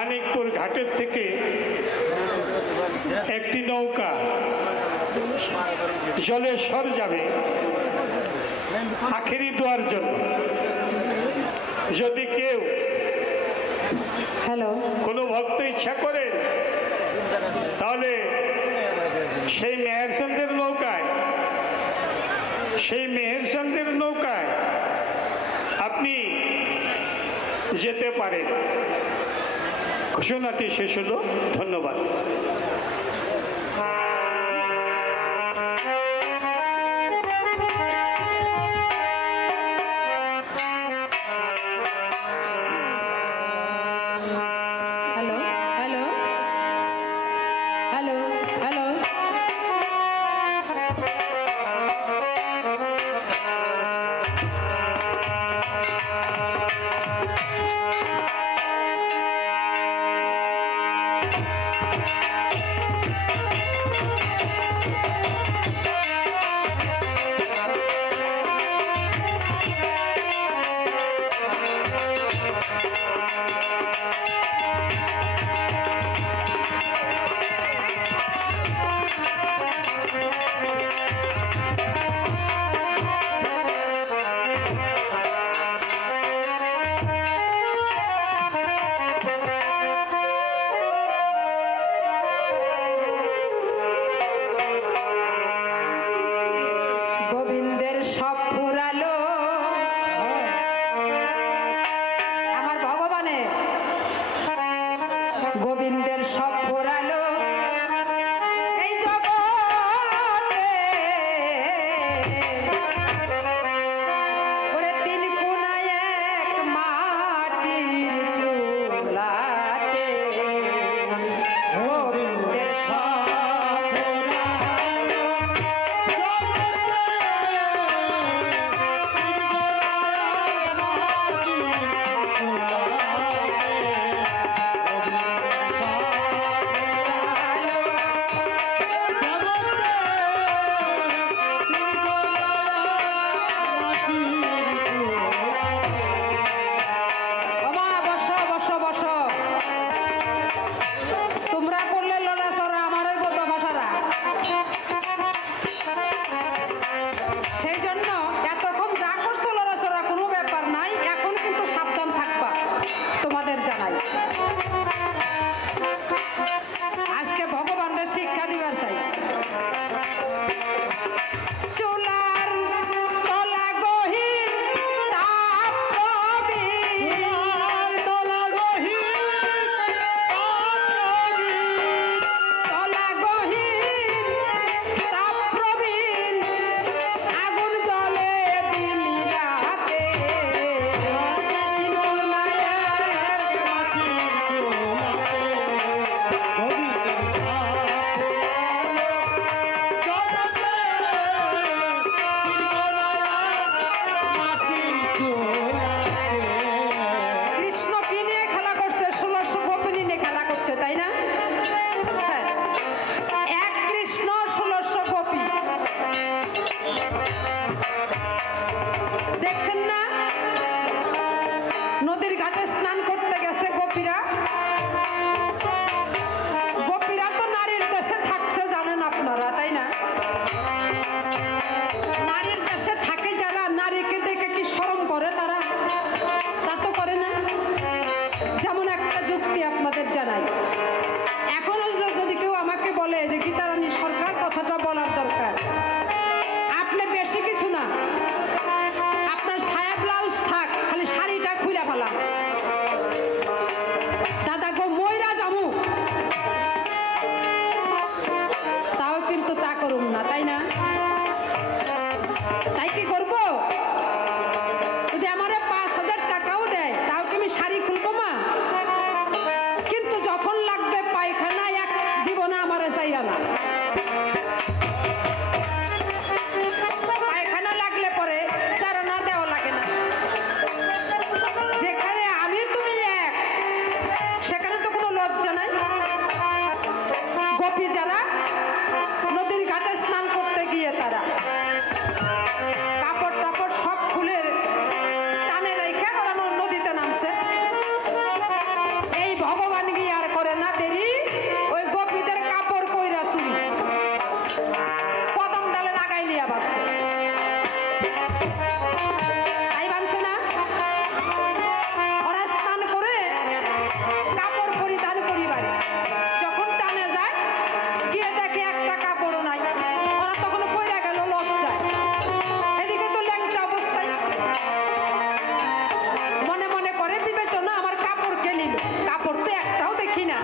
মানিকপুর ঘাটের থেকে একটি নৌকা জলেশ্বর যাবে আখেরি দোয়ার জন্য। যদি কেউ কোনো ভক্ত ইচ্ছা করে তাহলে সেই মেহেরচন্দের নৌকায় আপনি যেতে পারেন। ঘোষণাটি শেষ হলো। ধন্যবাদ। গোবিন্দের সব ফুরালো এই জগতে, ওরে তিন কোনায় এক মাটির চুলাতে গোবিন্দের সব ফুরালো ভগবান তেরি ওই গোপীদের কাপড় কইরা চুরি কদম ডালে লাগাই লিয়া বাঁধছে তাই বানছে না ওরা স্নান করে কাপড় পরিধান করিবারে যখন টানে যায় গিয়ে দেখে একটা কাপড়ও নাই ওরা তখন পইরা গেল লজ্জায় এদিকে তো ল্যাংটা অবস্থায় মনে মনে করে বিবেচনা আমার কাপড় কে নিল কাপড় তো একটাও দেখি না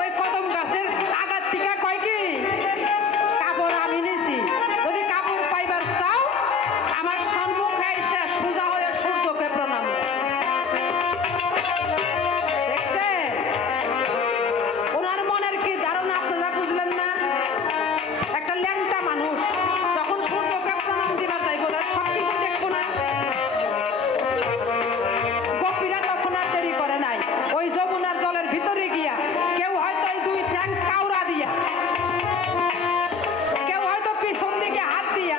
ওই কদম গাছের আগার থেকে কয় কি কাপড় আমি নিছি যদি কাপড় পাইবার চাও আমার সম্মুখে এসে সোজা হয়ে সূর্যকে প্রণাম দাও। দেখছে ওনার মনের কি ধারণা আপনারা বুঝলেন না একটা ল্যাংটা মানুষ যখন সূর্যকে প্রণাম দিবার যাইব তার সবকিছু দেখবো না গোপীরা তখন আর দেরি করে নাই ওই যমুনার জলের ভিতরে গিয়া কেউ হয়তো এই দুই ঠ্যাং কাউরা দিয়া কেউ হয়তো পিছন দিকে হাত দিয়া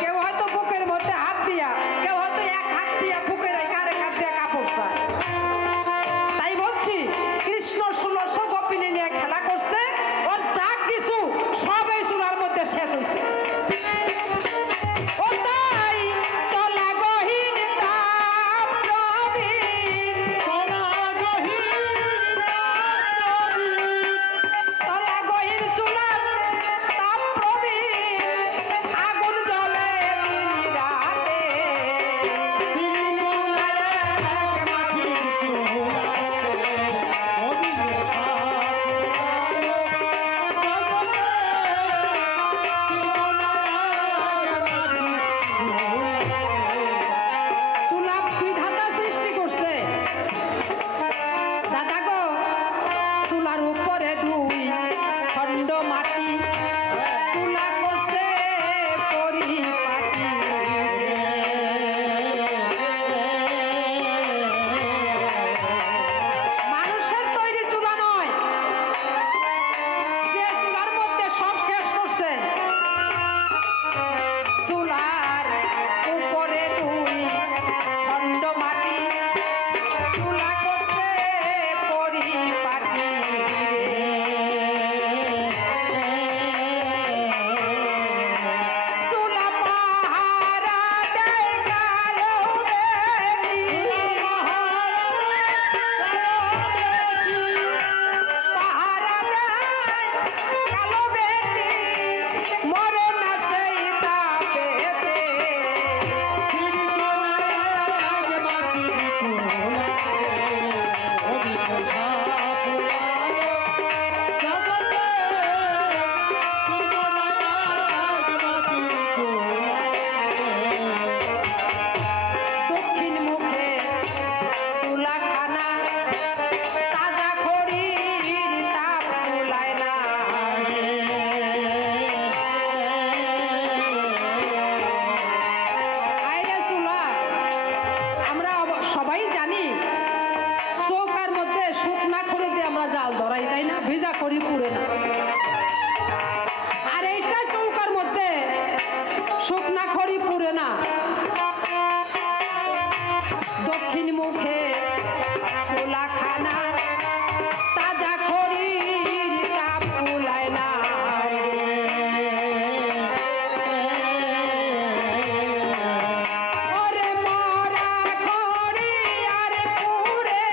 কেউ হয়তো বুকের মধ্যে হাত দিয়া কেউ হয়তো এক হাত দিয়া বুকের আরেক হাত দিয়া কাপড় চায় তাই বলছি কৃষ্ণ 1600 গোপিনী নিয়ে খেলা করছে ওর যা কিছু সব এই চুলার মধ্যে শেষ হয়েছে ও তাই চলা গহীন তাপ প্রবীণ তলা গহীন চুলার তাপ প্রবীণ আগুন জ্বলে দিন রাতে চুলা বিধাতা সৃষ্টি করছে দাদা গো চুলার উপরে দুই খণ্ড মাটি চুলা করছে পরিপাটি মানুষের তৈরি চুলা নয় যে চুলার মধ্যে সব শেষ করছে চুলার উপরে দুই খণ্ড মাটি চুলা করছে পরিপাটি চুলা পাহারা দেয় কালো বেটি পাহারা দেয় কালো বেটি মরে না সেই তাপেতে দক্ষিণ মুখে চুলাখানা তাজা খড়ির তাপ তুলায় না আইরে চুলা আমরা সবাই জানি চৌকার মধ্যে শুকনা খড়ি দিয়ে আমরা জাল ধরাই তাই না ভেজা খড়ি পুড়ে না আর এইটা চৌকার মধ্যে শুকনা খড়ি পুড়ে না দক্ষিণ মুখে চুলাখানা তাজা খড়ির তাপ তুলায় না ওরে মরা খড়ি আর পুড়ে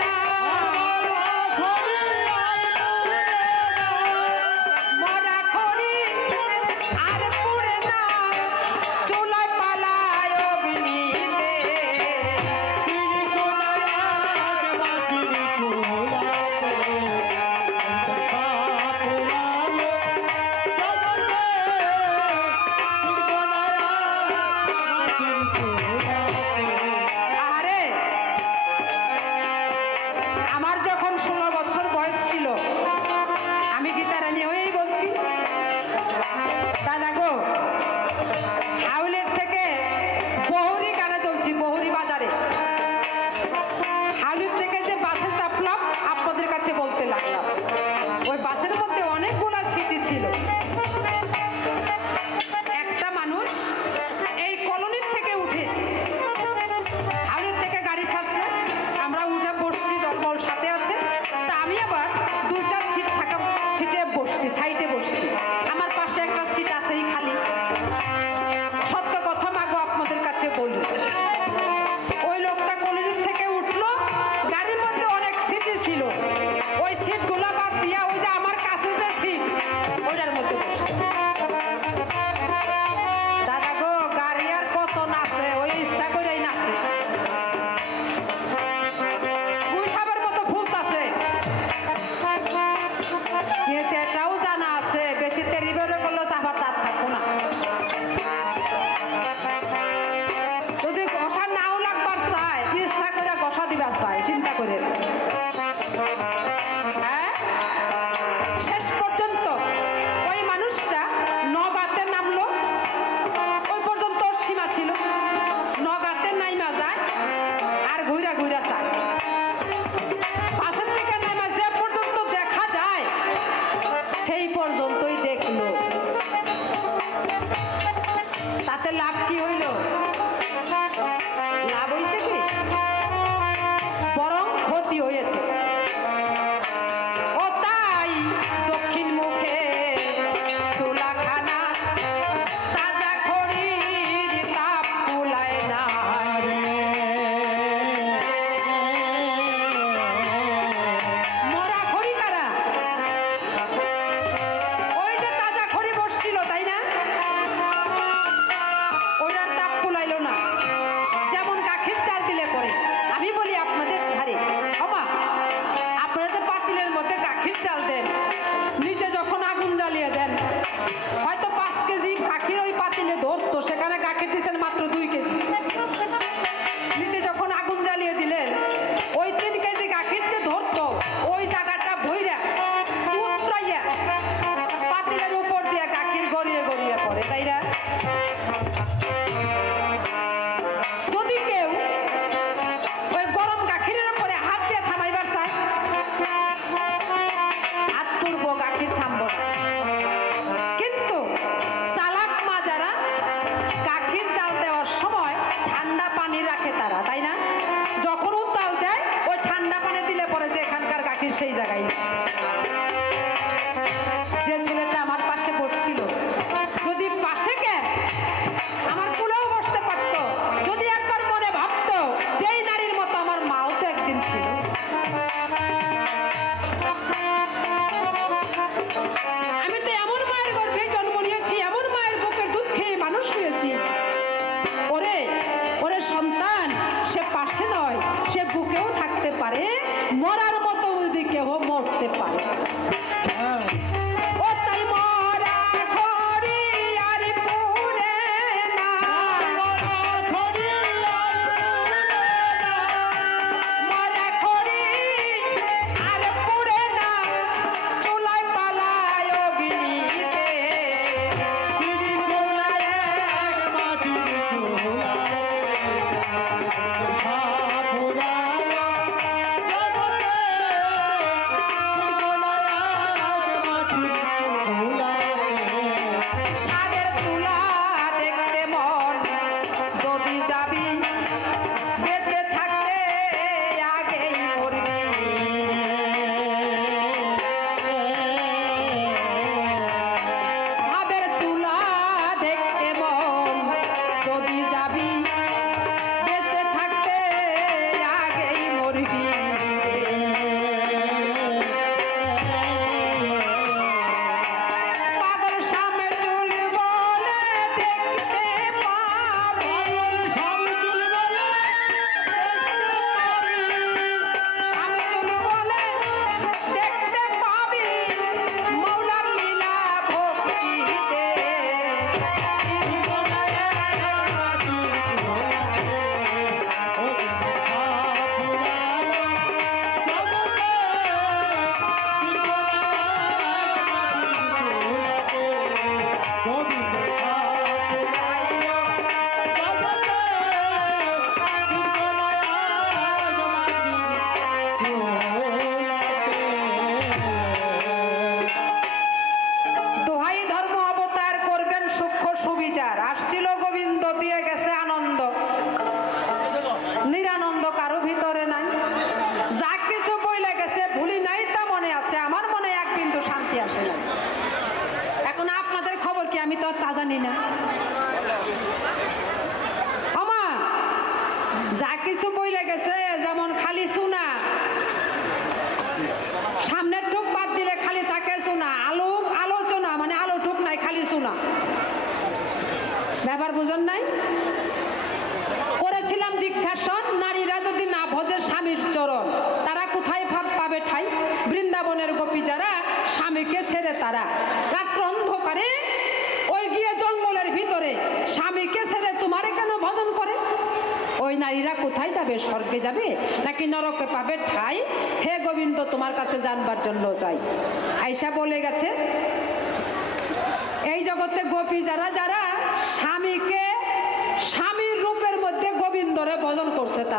না মরা খড়ি আর পুড়ে না চুলায় পালায় অগ্নিতে চায় চিন্তা করে। হ্যাঁ, শেষ পর্যন্ত ওই মানুষটা নগাতে নামলো। ওই পর্যন্ত ওর সীমা ছিল, নগাতে নাইমা যায় আর ঘুরা ঘুরা চায়। পাশের থেকে নাইমা যে পর্যন্ত দেখা যায় সেই পর্যন্তই দেখলো। তাতে লাভ কি হইল? লাভ হয়েছে কি? বরং ক্ষতি হয়েছে। ও তাই দক্ষিণ মুখে সুলাখানা তাজা খড়ির তাপ কুলায় না। মরা খড়ি কারা? ওই যে তাজা খড়ি বসছিল, তাই না? ওটার তাপ কুলাইলো না। যেমন গাখির চাল দিলে পরে, আমি বলি আপনাদের ধারে, আমা আপনারা যে পাতিলের মধ্যে গাখির চাল দেন, নিচে যখন আগুন জ্বালিয়ে দেন, হয়তো 5 কেজি গাখির ওই পাতিলে ধরতো, সেখানে গাখির দিচ্ছেন মাত্র 2 কেজি। নিচে যখন আগুন জ্বালিয়ে দিলেন, ওই 3 কেজি গাখির যে ধরতো, ওই জায়গাটা ভইরা উতরাইয়া পাতিলের উপর দিয়ে গাখির গড়িয়ে গড়িয়ে পড়ে, তাই না? যদি কেউ ওই গরম গাখিরের উপরে হাত দিয়ে থামাইবার চায়, হাত পুড়বো, গাখির থামবো না। কিন্তু চালাক মা যারা, গাখির জাল দেওয়ার সময় ঠান্ডা পানি রাখে তারা, তাই না? যখন উত্তাল দেয়, ওই ঠান্ডা পানি দিলে পরে যে এখানকার গাখির সেই জায়গায় যায়। যে ছেলেটা আমার পাশে বসছিল, যদি পাশে কেন আমার কুলেও বসতে পারতো, যদি একবার মনে ভাবতো যেই নারীর মতো আমার মাও তো একদিন ছিল। আমি তো এমন মায়ের গর্ভে জন্ম নিয়েছি, এমন মায়ের বুকের দুধ খেয়ে মানুষ হয়েছি। ওরে ওরে সন্তান, সে পাশে নয়, সে বুকেও থাকতে পারে, মরার মতো যদি কেউ মরতে পারে। ও তাই মরা খড়ি আর পুড়ে না, মরা খড়ি আর পুড়ে না, চুলায় পালায় অগ্নিতে। সাদের চুলা দেখতে মন, যদি যাবি বেঁচে থাকতে আগেই মরবি। ভাবের চুলা দেখতে মন, যদি যাবি বেঁচে থাকতে আগেই মরবি। পাগল সামনে চুল বলে দেখতে পাবি, সামনে চুল বলে দেখতে পাবি, মৌলার লীলা ভক্তিতে। দোহাই ধর্ম অবতার করবেন সূক্ষ্ম সুবিচার। আসছিল গোবিন্দ, দিয়ে গেছে আনন্দ, নিরানন্দ কারো ভিতরে নাই। যা কিছু বইলে গেছে ভুলি নাই, তা মনে আছে। আমার মনে এক বিন্দু শান্তি আসে না। এখন আপনাদের খবর কি? আমি তো আর তা জানি না। আমা যা কিছু বইলে গেছে, যেমন খালি চুনা, সামনের টুক বাদ দিলে খালি থাকে চুনা, আলোচনা মানে আলো টুক নাই, খালি চুনা। ব্যাপার বুঝেন নাই? করেছিলাম জিজ্ঞাসন, নারীরা যদি না ভজে স্বামীর চরণ, তারা কোথায় পাবে ঠাই? বৃন্দাবনের গোপী যারা, স্বামীকে ছেড়ে তারা রাত্র অন্ধকারে ওই গিয়ে জঙ্গলের ভিতরে স্বামীকে ছেড়ে তোমারে কেন ভজন করে? ওই নারীরা কোথায় যাবে? স্বর্গে যাবে নাকি নরকে পাবে ঠাই? হে গোবিন্দ, তোমার কাছে জানবার জন্য চাই। আয়সা বলে গেছে, এই জগতে গোপী যারা যারা স্বামীকে স্বামীর রূপের মধ্যে গোবিন্দরে ভজন করছে, তারা